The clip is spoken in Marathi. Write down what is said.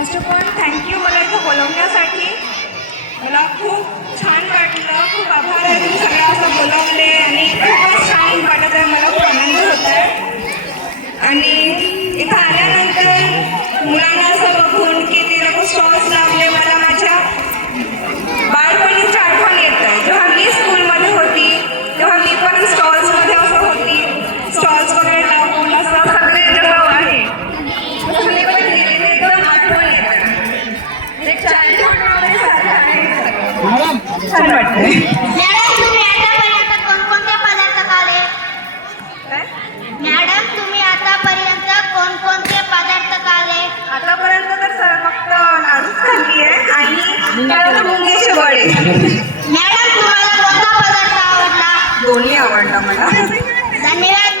फर्स्ट ऑफ ऑल थँक्यू मला इथं बोलवण्यासाठी. मला खूप छान वाटलं खूप आभार आहे तुम्ही सगळ्या असं बोलवले आणि खूपच छान वाटत आहे मला खूप आनंद होत आहे आणि इथं आल्यानंतर मुलांना मॅडम तुम्हाला कोणता पदार्थ आवडला? दोन्ही आवडलं मला. धन्यवाद